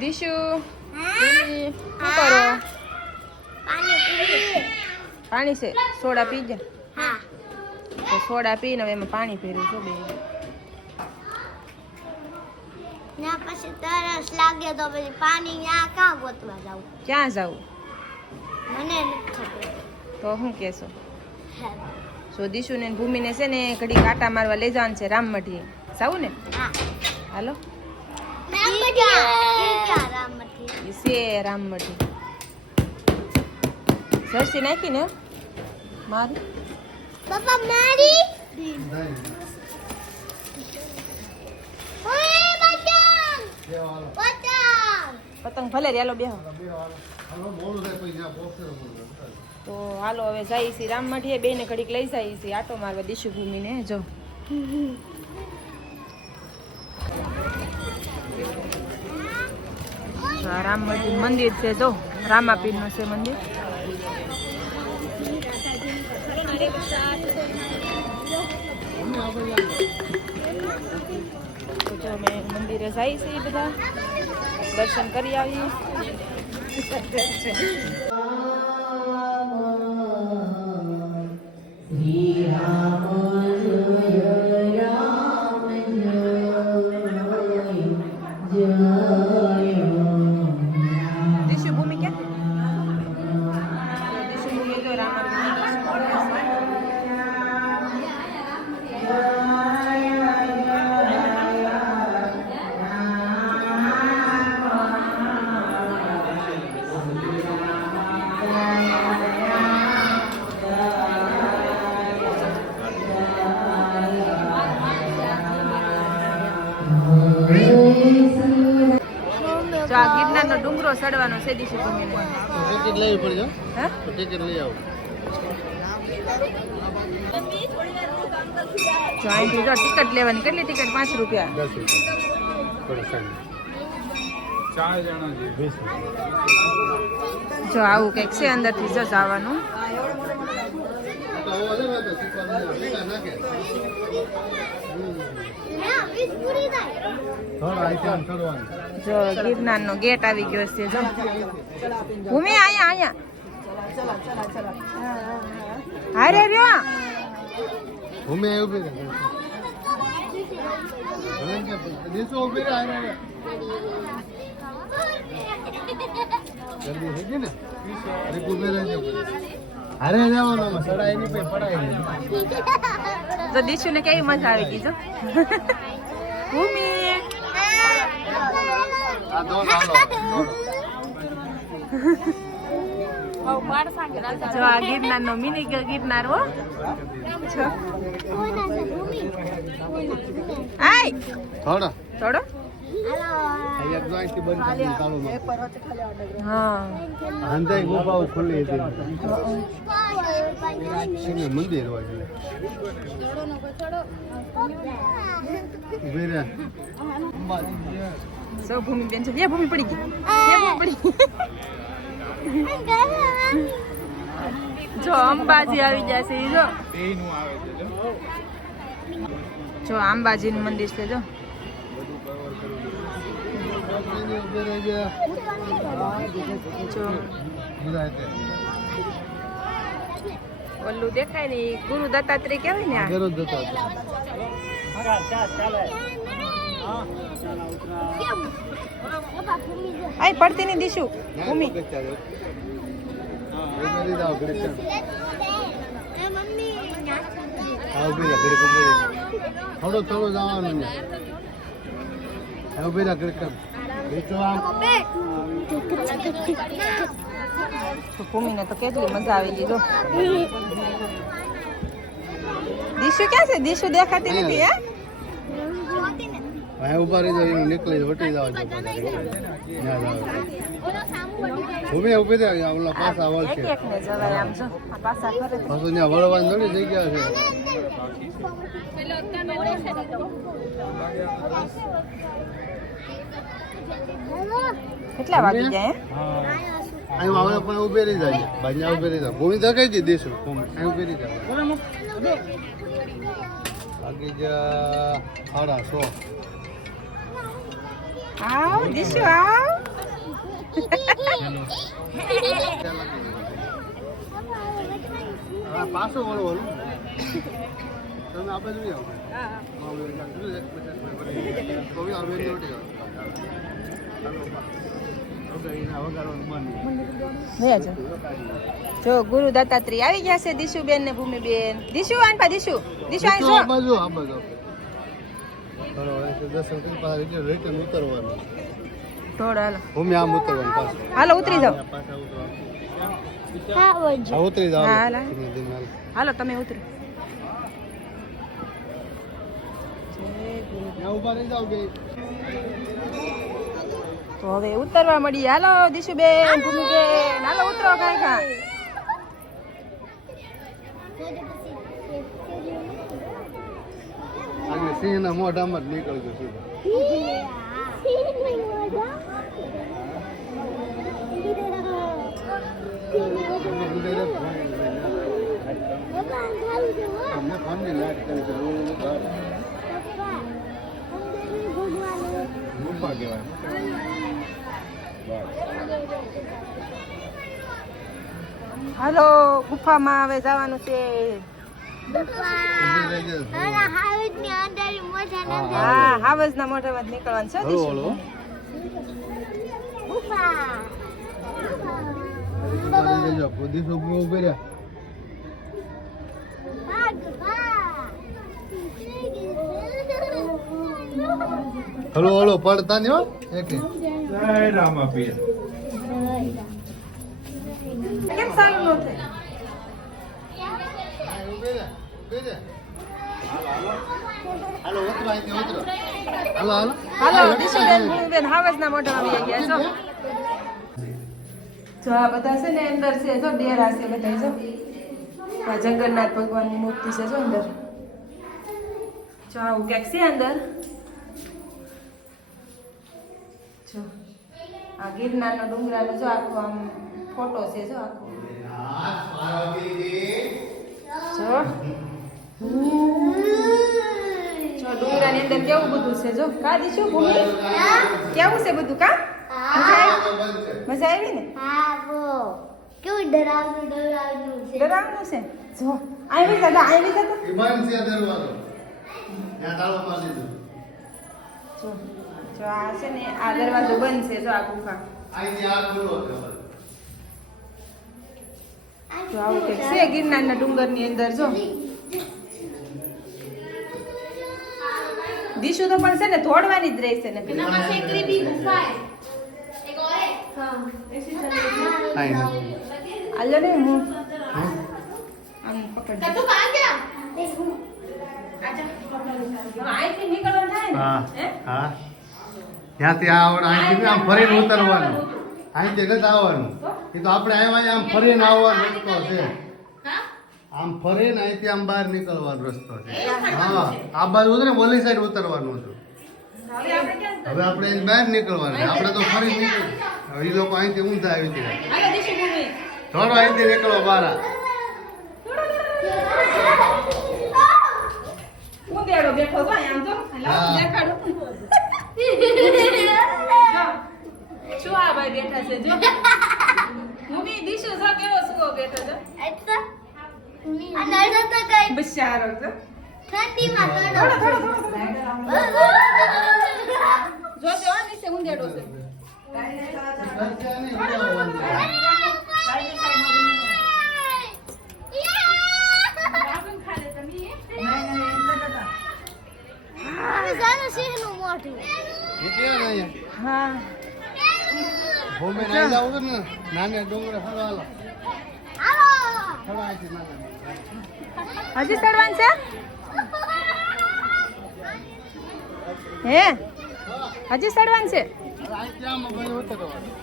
દીશુ શું કરો? પાણી છે? સોડા પી જા. તો સોડા પીને હવે એમાં પાણી ભર્યું છે બે. ના પછી તરસ લાગે તો પછી પાણી ન્યા ક્યાં ગોતવા જાવ? ક્યાં જાવું? મને નથી ખબર. તો શું કહેશો? સો દીશુ ને ભૂમિને છે ને ઘડી કાંટા મારવા લઈ જવાનું છે રામમઢીએ. જાવું ને? હા. હાલો. રામમઢી છે રામમઢી. સરસી નાખીને મારી પપ્પા મારી પતંગ ભલે રેલો બેહો. તો હાલો હવે જઈએ છીએ રામમઢીએ બેને ઘડીક લઈ જઈએ છીએ આટો મારવા દીશુ ભૂમિને. જો આ રામમઢી મંદિર છે. જો રામાપીરનું છે મંદિર. તો જો અમે મંદિરે જઈએ છીએ બધા દર્શન કરી આવીએ. દીશુ ભૂમિ ક્યાં? દીશુ ભૂમિ તો જો આ ગિરનારનો ડુંગરો ચડવાનો છે દીશુ ભૂમિને. ટિકિટ લેવી પડે. હે? ટિકિટ લઈ આવો. જો અહીંથી જો ટિકિટ લેવાની. કેટલી ટિકિટ? 5 રૂપિયા. 10 રૂપિયા. 4 જણા છે. 20 રૂપિયા. જો આવું કંઈક છે અંદરથી જ આવવાનું. જો ગિરનારનો ગેટ આવી ગયો છે. જો ભૂમિ અહીંયા હારે રહ્યો. ભૂમિ આવી ઉભી રહે. દેશો ઉભી રહે. જલ્દી થઈ ગઈ ને? અરે ઉભી રહેજો. અરે જવાનો સડાઈ ની પે પડાઈ નહીં. તો દીશુ ને કેવી મજા આવી ગઈ. જો ભૂમિ આ દો હાલો. જો આ ગિરનારનો મિની ગિરનાર. હો આય થોડો થોડો. અહીંયા જોઈન્ટ બંધ કરી ચાલુ માં. હા અંધાઈ ગુફાઓ ખુલ્લી હતી. શિવ મંદિર હોય છે. ઉભી રહે. સો ભૂમિ બેન છે. બે ભૂમિ પડી ગઈ. બે ભૂમિ પડી ગઈ. જો અંબાજી આવી જાય છે. જો અંબાજીનું મંદિર છે. જો જો ઓલું દેખાય ને ગુરુ દત્તાત્રેય કહેવાય ને. ગરજ જતા હતા. આય પડતી નહીં દીશુ ભૂમિ. થોડો થોડો જવાનું ને. ઉભી રાખ. ભૂમિને તો કેટલી મજા આવી ગઈ. જો દીશુ ક્યાં છે? દીશુ દેખાતી નથી. હે હા ઉભા રહી જાવ. નીકળી વટી જાવ. ભૂમિ ઉભી રહે. ઓલા પાછા વળ છે. એક ને જવાય આમ. જો આ પાછા કરે. પાછું ત્યાં વળવાની થોડી જગ્યા છે. કેટલા વાગી જાય? અહીં આવે પણ ઉભી રહી જાય. ભાઈ ઉભી રહી જાય. ભૂમિ ધકાઈ દી દેશું. અહીં ઉભી રહી જાય. બાકી જા 150. આવ દીશુ આવ. હા પાછો વળો વળું તમે આપણે જોઈએ જો ગુરુ દત્તાત્રેય આવી ગયા છે દિશુબેન ને ભૂમિબેન. દિશુ આનપા દિશુ દિશુ આઈ જો આ બાજુ દર્શન કરી પાછા રિટર્ન ઉતરવાનું થોડો હાલો ભૂમિ આમ ઉતરવાનું પાછું હાલો ઉતરી જાઓ. પાછા ઉતરવાનું હા ઉતરી જાવ હા, હાલો. ધીમે ધીમે હાલો. હાલો તમે ઉતરો. ત્યાં ઊભા રહી જાવ બે તો હવે ઉતરવા મળી. હાલો દિશુબેન ભૂમિબેન હાલો ઉતરો કાંઈ કાંઈ. અને સિંહના મોઢામાં જ નીકળજો સીધા અમને ફોનની લાઈટ કરી છે ગુફા કહેવાય હાલો ગુફામાં હવે જવાનું છે. હા હાવજના મોઢામાં જ નીકળવાનું છે દિશુ. હલો હલો પડતા નહીં હો એકે કેમ સારું નો થાય? હાલો ઉતરો અહીંથી ઉતરો હાલો હાલો હાલો દિશુબેન ભૂમિબેન હાવજના મોઢામાં આવી ગયા છો. જો આ બધા છે ને અંદર છે જો ડેરા છે બધા જો. આ જગન્નાથ ભગવાનની મૂર્તિ છે જો અંદર. જો આવું ક્યાંક છે અંદર. જો આ ગિરનારનો ડુંગરાનો જો આખો આમ ફોટો છે જો આખો. જો જો ડુંગરાની અંદર કેવું બધું છે જો. કા દીશું ભૂમિ કેવું છે બધું કા? મજા આવી ને? કેવું ડરાવનું છે. ડરાવનું છે. જો આવી જતા આવી જતા. ઈમાન છે દરવાજો ત્યાં તાળો મારી દીધો જો જો આ છે ને આ દરવાજો બંધ છે જો આ ગુફા. અહીંથી આ ખુલ્લો છે જો આવું કંઈક છે ગિરનારના ડુંગરની અંદર જો. દીશું તો પણ છે ને થોડવાની જ રહેશે ને. આલો ને હું આમ પકડ. અહીંથી નીકળવાનું થાય ને હા હે? હા ત્યાંથી આવવાનું અહીંથી આમ ફરીને ઉતરવાનું અહીંથી નથી આવવાનું એ તો આપણે આવ્યા આમ ફરીને આવવાનો રસ્તો છે આમ ફરીને અહીંથી આમ બહાર નીકળવાનો રસ્તો છે હા આ બાજુ ઉતરે ઓલી સાઈડ ઉતરવાનું હતું હવે આપણે અહીં બહાર નીકળવાનું છે. આપણે તો ફરી નીકળ હવે એ લોકો અહીંથી ઊંધા આવી ગયા હાલો દીશું ભૂમિ. થોડો અહીંથી નીકળો બહાર ઉંદેડો બેઠો તો આમ તો હાલો હા. દેખાડો. જો શું આ ભાઈ બેઠા છે જો. ભૂમિ દીશુ જો કેવો સુવો બેઠો છે. બિચારો જો. થોડો થોડો થોડો. જો જો નીચે ઉંદેડો છે. હા ભૂમિ નહીં જાવ તો ને નાને ડુંગરે ફરવા અહીંથી નાના હજી ચડવાનું છે હે હજી ચડવાનું છે. અહીંથી આમ બધું ઉતરવાનું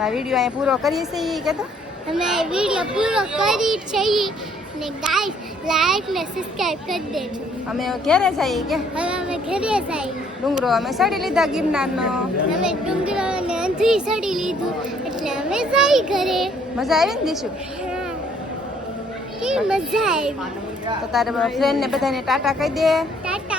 આ વિડીયો અહીંયા પૂરો કરીએ છીએ કે તો અમે વિડિયો પૂરો કરી છે ને ગાઈસ લાઈક ને સબસ્ક્રાઇબ કરી દેજો. અમે ઘરે જઈએ કે હવે અમે ઘરે જઈએ. ડુંગરો અમે ચડી લીધા ગિરનારનો. અમે ડુંગરો ને અંધી ચડી લીધું એટલે અમે જઈ ઘરે. મજા આવી ને દીશું? કે મજા આવી. તો તારે ફ્રેન્ડ ને બધાને ટાટા કહી દે. ટાટા.